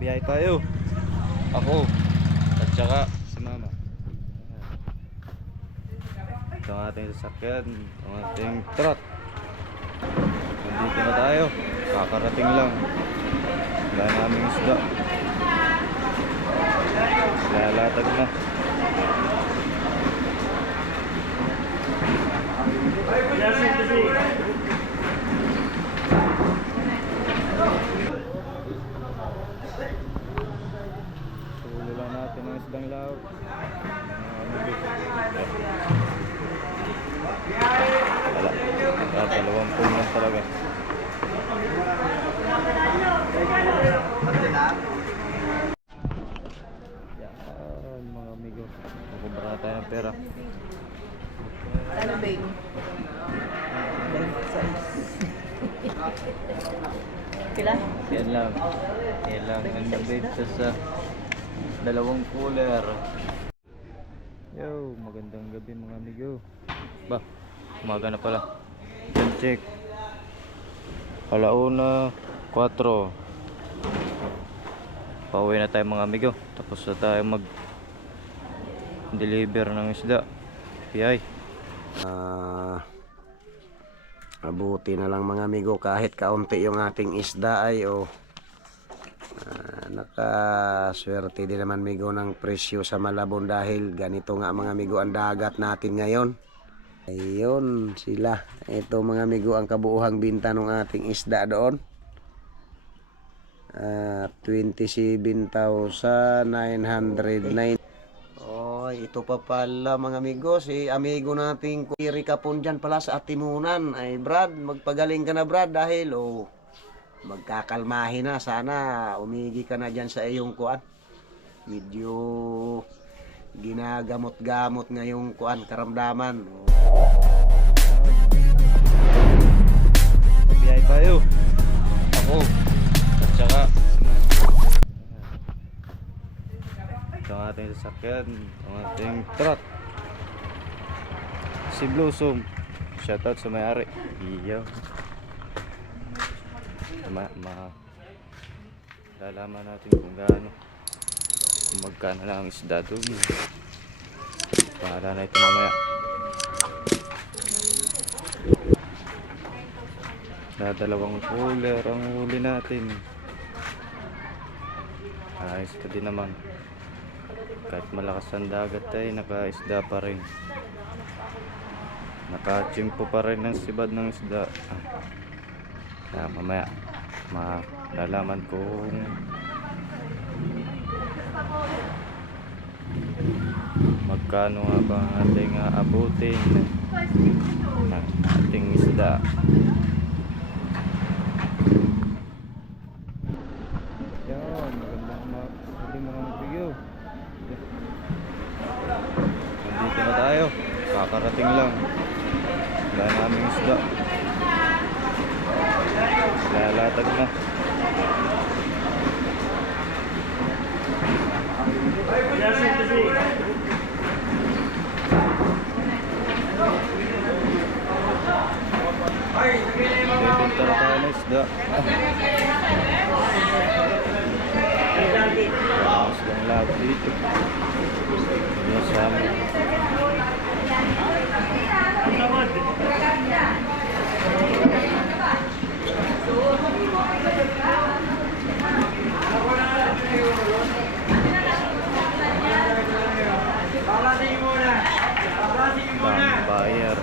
Biyahe tayo. Ako at saka si mama. Ito ang ating sasakyan, ang ating truck. Nandito na tayo. Kakarating lang. Wala naming isda. Lalatag na. Sulo lang natin ang isdang laot. Wala. Dalawang pun lang talaga. Yan mga amigo. Kukumpara tayo ng pera. Ano ba yun? Pila? Yan lang. Yan lang. Ang nabib sa dalawang cooler. Yo, magandang gabi mga amigo. Ba, umaga na pala. Yan check. Alauna 4. Pauwi na tayo mga amigo. Tapos na tayo mag deliver ng isda. Piyay. Mabuti na lang mga amigo kahit kaunti yung ating isda ay nakaswerte din naman amigo ng presyo sa Malabon dahil ganito nga mga amigo ang dagat natin ngayon. Ayun sila. Ito mga amigo ang kabuuhang binta ng ating isda doon. 27,909. Oh, ito pa pala mga amigo, si amigo nating Kiri Kapon dyan pala sa Atimunan. Ay Brad, magpagaling ka na Brad dahil magkakalmahin na. Sana umigi ka na dyan sa iyong kuan. Medyo ginagamot-gamot ngayong kuan karamdaman. Biyahe tayo. Ako at saka ito ang ating sasakyan, ang ating truck. Si Blossom. Shoutout sa may-ari. Iyo. Lalaman natin kung gaano, kung magkano lang ang isda doon. Pahala na ito mamaya. Dalawang cooler ang huli natin. Ayos ka din naman. Kahit malakas ang dagat ay nakaisda pa rin. Nakachimpo pa rin ang sibad ng isda. Kaya mamaya malalaman kung magkano nga ba ang ating abutin ng ating isda. Yan, magandang mga video. Nandito na tayo. Kakarating lang. Wala naming isda. Lalatag na. Bibenta na tayo ng isda. Mas lang lahat dito. Hindi sa amin. Daming buyer.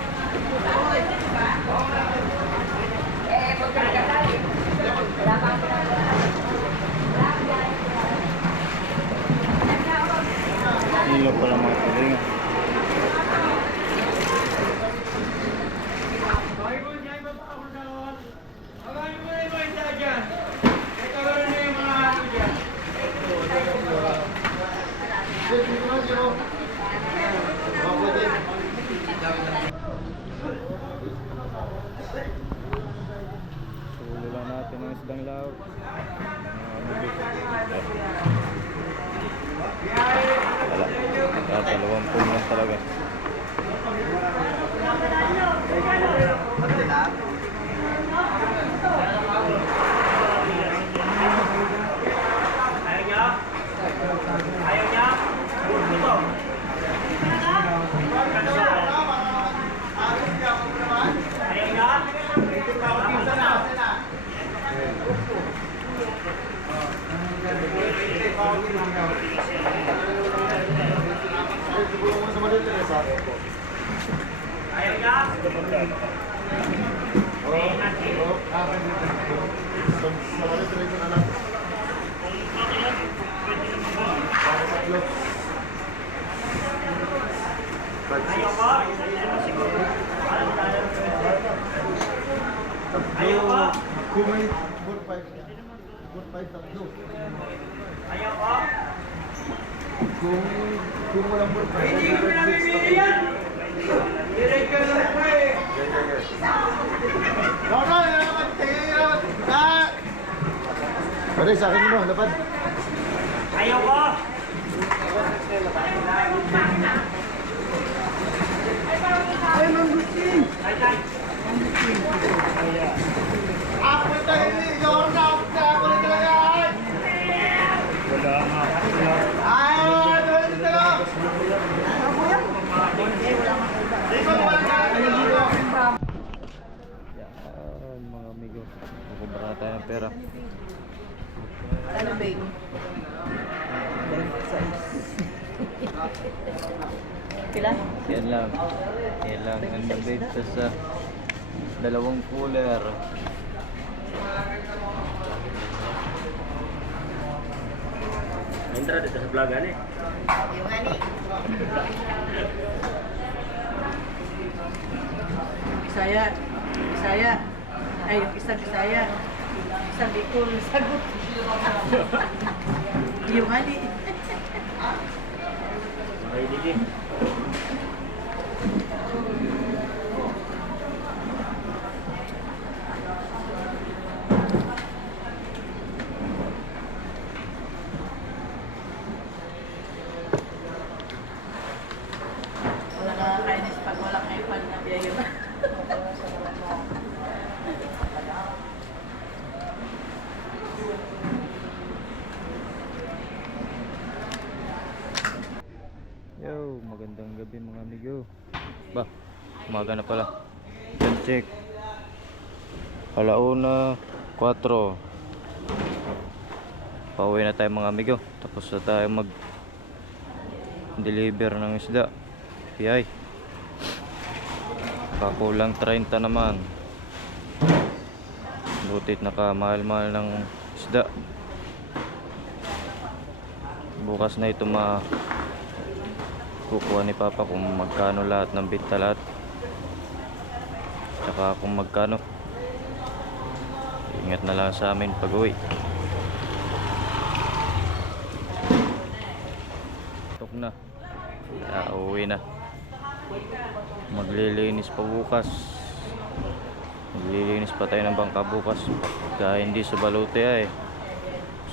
Hilo pala mga tulingan. Sulo lang natin ang isdang laot. Wala. Dalawang pun lang talaga. Pare, sa akin mo, lapad. Yan, mga amigo. Kukumpara tayo ng pera. Ano, babe? Pila? Yan lang. Kailangan na babe sa dalawang cooler. Entra dito sa vlog ani. Yung ani. Bisaya. Bisaya. Ay, yung isa Bisaya. Isa Bicol. Sagot. Yung ani. May digi. Wala na kainis pag wala kang ipan na biyayo. Yo, magandang gabi mga amigo. Ba, umaga na pala. Time check. 1:04. Pauwi na tayo mga amigo. Tapos na tayo mag-deliver ng isda. PI. Kakulang 30 naman. Butit nakamahal-mahal ng isda. Bukas na ito kukuha ni Papa kung magkano lahat ng bita lahat. Tsaka kung magkano. Ingat na lang sa amin pag uwi. Tok na. Kaya uwi na. Maglilinis pa bukas. Maglilinis pa tayo ng bangka bukas. Kaya hindi sa balute ay.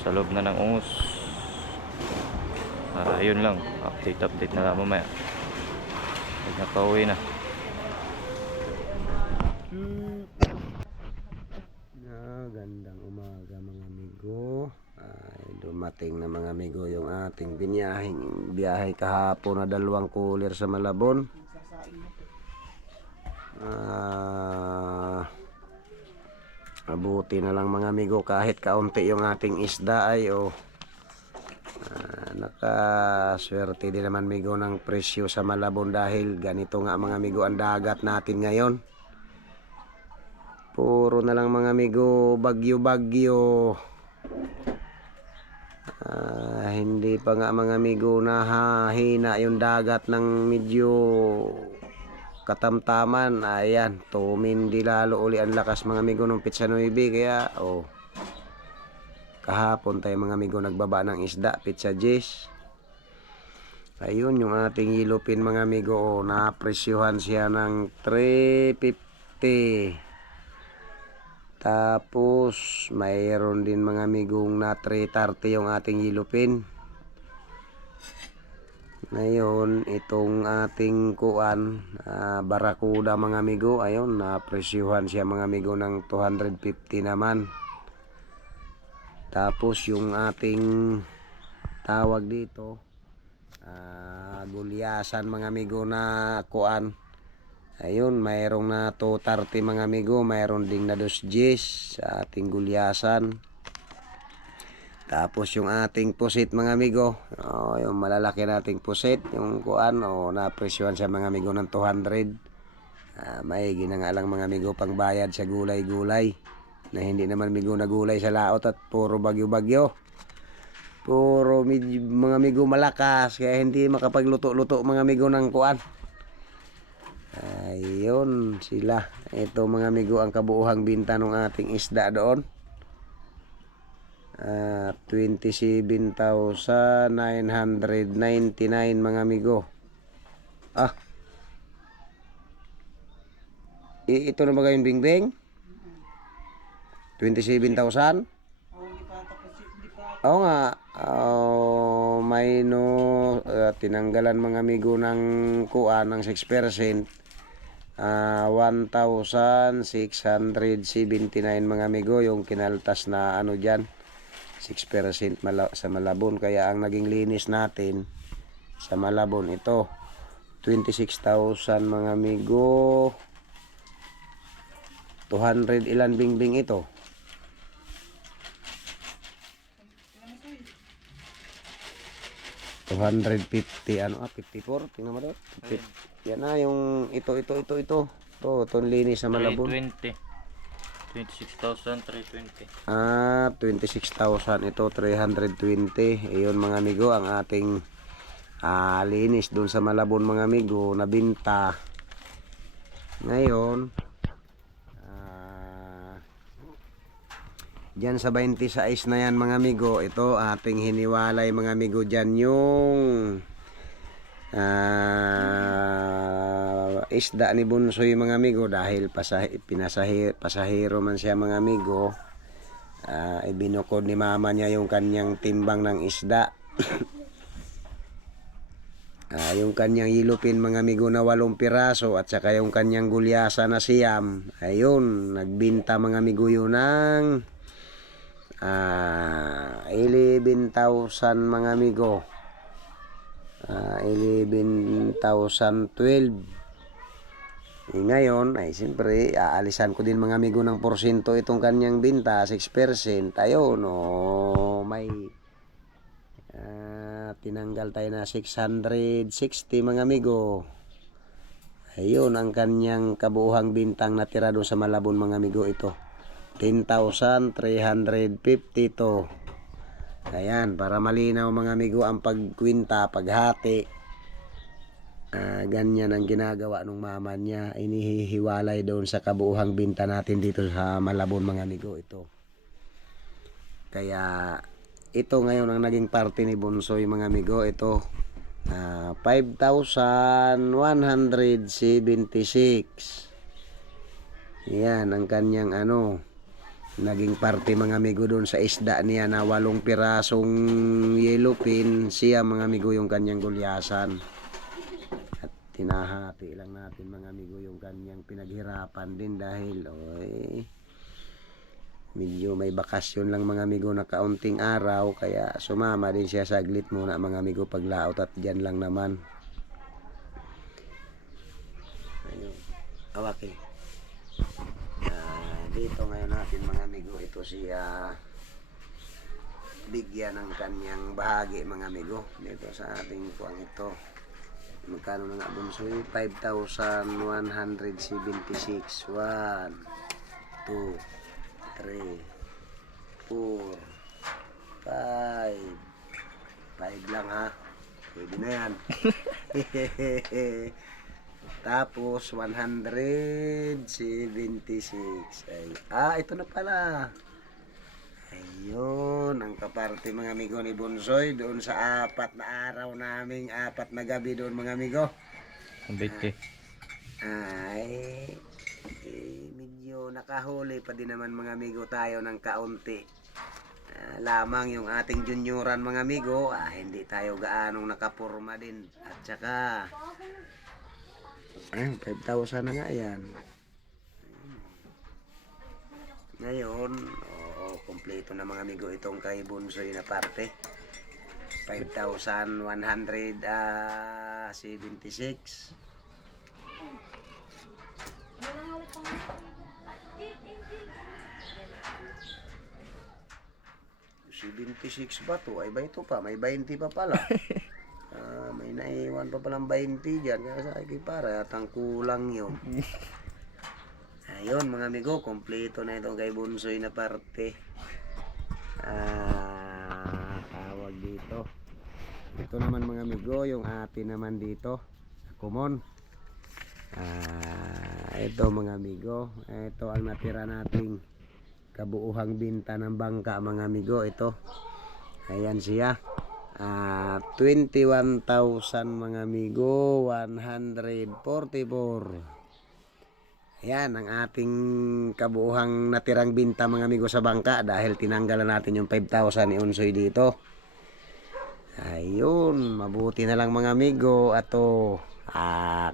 Sa loob na ng ungus. Ayun lang, update na lang mamaya. Nakauwi na. Gandang umaga mga amigo. Dumating na mga amigo yung ating biyahe kahapon na 2 cooler sa Malabon. Mabuti na lang mga amigo kahit kaunti yung ating isda ay nakaswerte din naman amigo ng presyo sa Malabon dahil ganito nga mga amigo ang dagat natin ngayon. Puro na lang mga amigo bagyo-bagyo. Hindi pa nga mga amigo nahahina yung dagat ng medyo katamtaman. Ayan, tumindi lalo uli ang lakas mga amigo nung Pitsa 9 kaya kahapon tayo mga amigo nagbaba ng isda, Pitsa 10. Ayun yung ating yellowfin mga amigo, napresyuhan siya ng 350. Tapos mayroon din mga amigong na 330 yung ating yellowfin. Ngayon itong ating barakuda mga amigo, ayun napresyuhan siya mga amigo ng 250 naman. Tapos yung ating tawag dito gulyasan mga amigo na ayun mayroong na 230 mga amigo, mayroon ding na 210 sa ating gulyasan. Tapos yung ating pusit mga amigo, yung malalaki nating pusit, yung kuan, napresyohan sa mga amigo ng 200. May ginangalang mga amigo pang bayad sa gulay-gulay na hindi naman amigo na gulay sa laot at puro bagyo-bagyo. Puro mga amigo malakas kaya hindi makapagluto-luto mga amigo ng kuan. Ayun sila. Ito mga amigo ang kabuuhang binta ng ating isda doon. 27,999 mga amigo. Ito na ba yung bingbing? 27,000? Oo nga. May tinanggalan mga amigo ng kuan ng 6%. 1,679 mga amigo yung kinaltas na ano dyan. 6% sa Malabon, kaya ang naging linis natin sa Malabon ito 26,000 mga amigo. 200 ilan bingbing ito? $250 54 tingnan mo doon. Yan na yung ito itong linis sa Malabon. 26,320. 26,000 ito, 320. Ayun mga amigo ang ating linis doon sa Malabon mga amigo na binta. Ngayon dyan sa 26 na yan mga amigo, ito ating hiniwalay mga amigo dyan yung isda ni Bunsoy mga amigo dahil pasahero man siya mga amigo. Ibinukod ni mama niya yung kanyang timbang ng isda. Yung kanyang yilupin mga amigo na 8 piraso at saka yung kanyang gulyasa na siyam. Ayun, nagbinta mga amigo yun ng 11,000 mga amigo. 11,012. Ngayon ay siyempre aalisan ko din mga amigo ng porsyento itong kanyang binta, 6%. Ayun, may tinanggal tayo na 660 mga amigo. Ayun ang kanyang kabuuhang bintang natira doon sa Malabon mga amigo ito. 10,350 to. Ayan, para malinaw mga amigo ang pagkwinta, paghati. Ganyan ang ginagawa ng mama niya. Inihiwalay doon sa kabuuhang binta natin dito sa Malabon mga amigo ito. Kaya ito ngayon ang naging parte ni Bunsoy mga amigo. Ito 5,176. Yan ang kanyang naging parte mga amigo doon sa isda niya na 8 pirasong yellowfin. Siya mga amigo yung kanyang gulyasan. At tinahati lang natin mga amigo yung kanyang pinaghirapan din dahil medyo may bakasyon lang mga amigo na kaunting araw, kaya sumama din siya saglit muna mga amigo paglaot at dyan lang naman. Ayun. Awaki. Dito ngayon natin mga amigo, ito siya bigyan ng kanyang bahagi mga amigo dito sa ating puwang ito. Magkano na nga Bunsoy? 5,176. 1 2 3 4 5 lang ha, pwede na yan. Tapos 176. Ito na pala. Ayun ang kaparte mga amigo ni Bunsoy doon sa 4 na araw naming 4 na gabi doon mga amigo. Ang bite. Medyo nakahuli pa din naman mga amigo tayo ng kaunti. Lamang yung ating junioran mga amigo, hindi tayo gaanong nakapurma din. At saka 5,000 na nga yan. Ngayon, kompleto na mga amigo itong kay Bunsoy na parte. 5,176. 76 ba to? Ay ba ito pa? May 20 pa pala. May naiwan pa palang 20 dyan. Kaya sa akin para yatang kulang yun. Ayun mga amigo, kompleto na itong kay Bunsoy na parte. Tawag dito. Ito naman mga amigo, yung atin naman dito. Kumon. Ito mga amigo, ito ang natira nating kabuuhang binta ng bangka mga amigo. Ito, ayan siya. 21,000 mga amigo, 144. Ayan ang ating kabuuhang natirang binta mga amigo sa bangka dahil tinanggalan natin yung 5,000 ni Unsoy dito. Ayun, mabuti na lang mga amigo. Ato,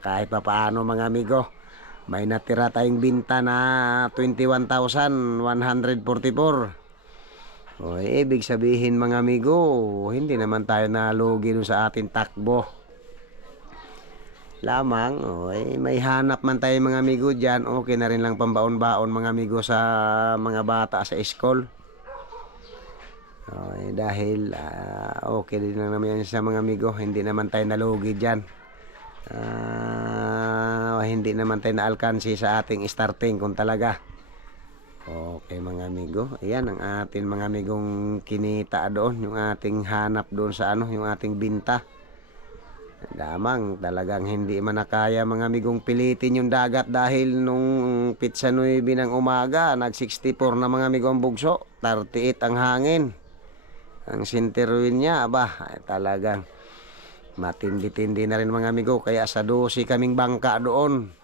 kahit pa paano mga amigo, may natira tayong binta na 21,144. O, ibig sabihin mga amigo, hindi naman tayo nalugi dun sa ating takbo. Lamang, may hanap man tayo mga amigo dyan, okay na rin lang pambaon-baon mga amigo sa mga bata sa school. Dahil okay din lang naman yan sa mga amigo, hindi naman tayo nalugi dyan. Hindi naman tayo naalkansi sa ating starting kung talaga. Okay mga amigo, ayan ang ating mga amigong kinita doon, yung ating hanap doon sa yung ating binta. Damang talagang hindi man nakaya mga amigong pilitin yung dagat dahil nung pizza 9 ng umaga, nag 64 na mga amigong bugso, 38 ang hangin. Ang sinteruin niya, talagang matindi-tindi na rin mga amigo, kaya sa 12 kaming bangka doon.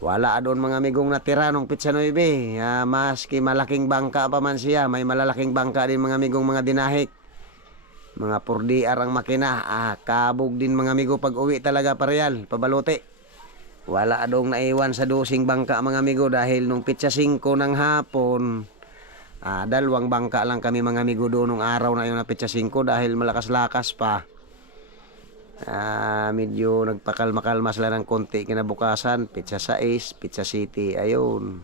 Wala doon mga amigong natira nung pizza 9. Maski malaking bangka pa man siya, may malalaking bangka din mga amigong mga dinahik. Mga 4DR ang makina. Kabog din mga amigo pag uwi talaga pareal, pabaluti. Wala doong naiwan sa 12 bangka mga amigo dahil nung pizza 5 ng hapon, 2 bangka lang kami mga amigo doon nung araw na yun na pizza 5 dahil malakas-lakas pa. Medyo nagpakalma-kalma sila ng konti kinabukasan, pizza 6, pizza city, ayun,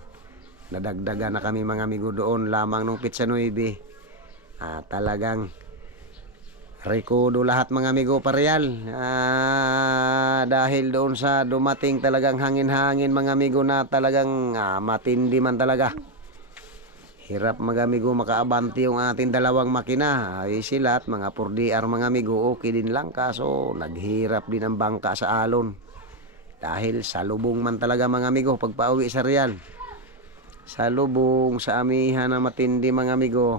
nadagdagan na kami mga amigo doon lamang nung pizza 9. Talagang rekodo lahat mga amigo pareal, dahil doon sa dumating talagang hangin-hangin mga amigo na talagang matindi man talaga. Hirap mga amigo makaabante yung ating dalawang makina. Ay sila at mga 4DR mga amigo, okay din lang, kaso naghirap din ang bangka sa alon. Dahil sa lubong man talaga mga amigo pag pauwi sa Real. Sa lubong, sa amihan na matindi mga amigo.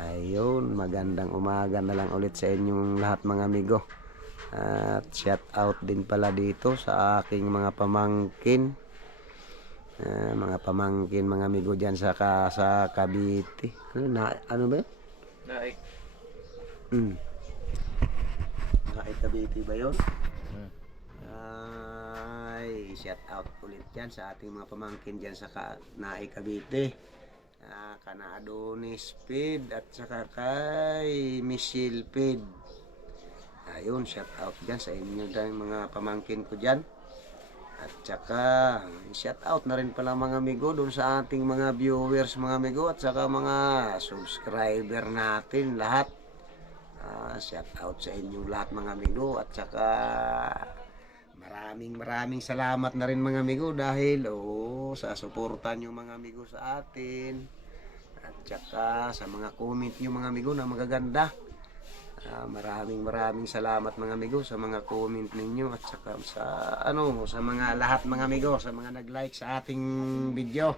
Ayun, magandang umaga na lang ulit sa inyong lahat mga amigo. At shout out din pala dito sa aking mga pamangkin. Mga pamangkin mga amigo dyan sa Cavite. Ano ba yun? Naik. Naik Cavite ba yun? Ay, shout out ulit dyan sa ating mga pamangkin dyan sa Naik Cavite. Kana Adonis Pid at saka kay Michelle Pid. Ayun, shout out dyan sa inyo dyan mga pamangkin ko dyan. At saka shout out na rin pala mga amigo doon sa ating mga viewers mga amigo at saka mga subscriber natin lahat. Shout out sa inyong lahat mga amigo at saka maraming salamat na rin mga amigo dahil sa suporta nyo mga amigo sa atin at saka sa mga comment nyo mga amigo na magaganda. Maraming salamat mga amigo sa mga comment ninyo at saka sa mga lahat mga amigo, sa mga nag-like sa ating video.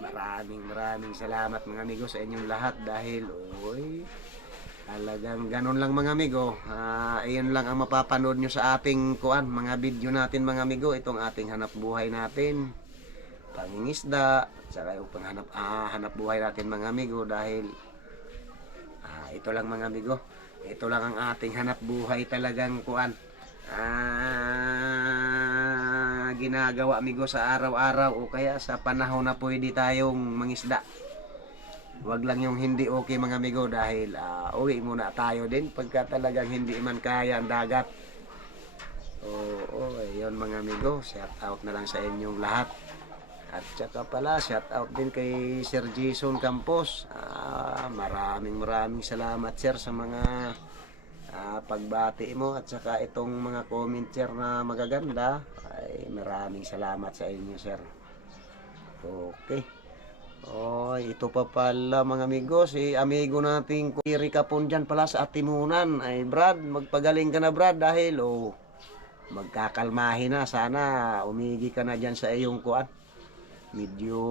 Maraming salamat mga amigo sa inyong lahat dahil talagang ganun lang mga amigo. Iyon lang ang mapapanood nyo sa ating mga video natin mga amigo. Itong ating hanap buhay natin, pangingisda at saka yung hanap buhay natin mga amigo dahil ito lang mga amigo, ito lang ang ating hanap buhay talagang ginagawa amigo sa araw-araw o kaya sa panahon na pwede tayong mangisda. Wag lang yung hindi okay mga amigo dahil uwi muna tayo din pagka talagang hindi man kaya ang dagat. Ayun mga amigo, shout out na lang sa inyong lahat. At saka pala, shout out din kay Sir Jason Campos. Maraming salamat sir sa mga pagbati mo at saka itong mga comment sir na magaganda. Ay maraming salamat sa inyo sir. Okay. Ito pa pala mga amigo, si amigo nating Kiri Kapon dyan pala sa Atimunan. Ay Brad, magpagaling ka na Brad dahil magkakalmahin na. Sana umigi ka na dyan sa iyong kuan. Medyo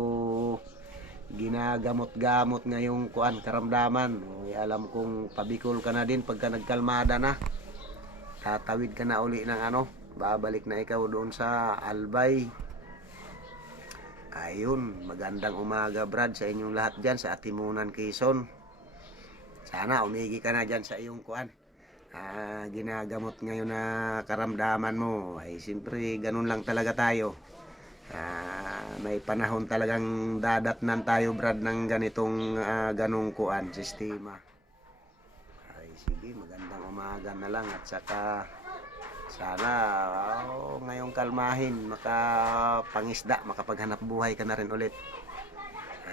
ginagamot-gamot ngayong kuan karamdaman. Alam kong pabikol ka na din pagka nagkalmada na. Tatawid ka na uli ng babalik na ikaw doon sa Albay. Ayun, magandang umaga Brad sa inyong lahat dyan sa Atimunan, Quezon. Sana umigi ka na dyan sa iyong kuan. Ginagamot ngayon na karamdaman mo. Ay siyempre ganun lang talaga tayo. May panahon talagang dadatnan tayo Brad ng ganitong ganong kuan sistema. Ay sige, magandang umaga na lang at saka sana ngayong kalmahin makapangisda, makapaghanap buhay ka na rin ulit.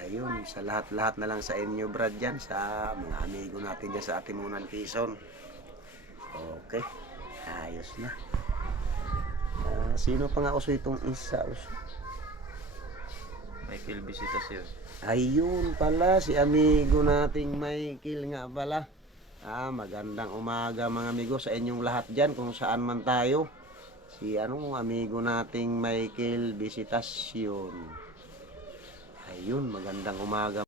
Ayun, sa lahat-lahat na lang sa inyo Brad dyan, sa mga amigo natin dyan sa Atimunan, Quezon. Okay, ayos na. Sino pa nga uso itong isa? Michael Visitasyon. Ayun pala, si amigo nating Michael nga pala. Magandang umaga mga amigo sa inyong lahat dyan kung saan man tayo. Si amigo nating Michael Visitasyon. Ayun, magandang umaga.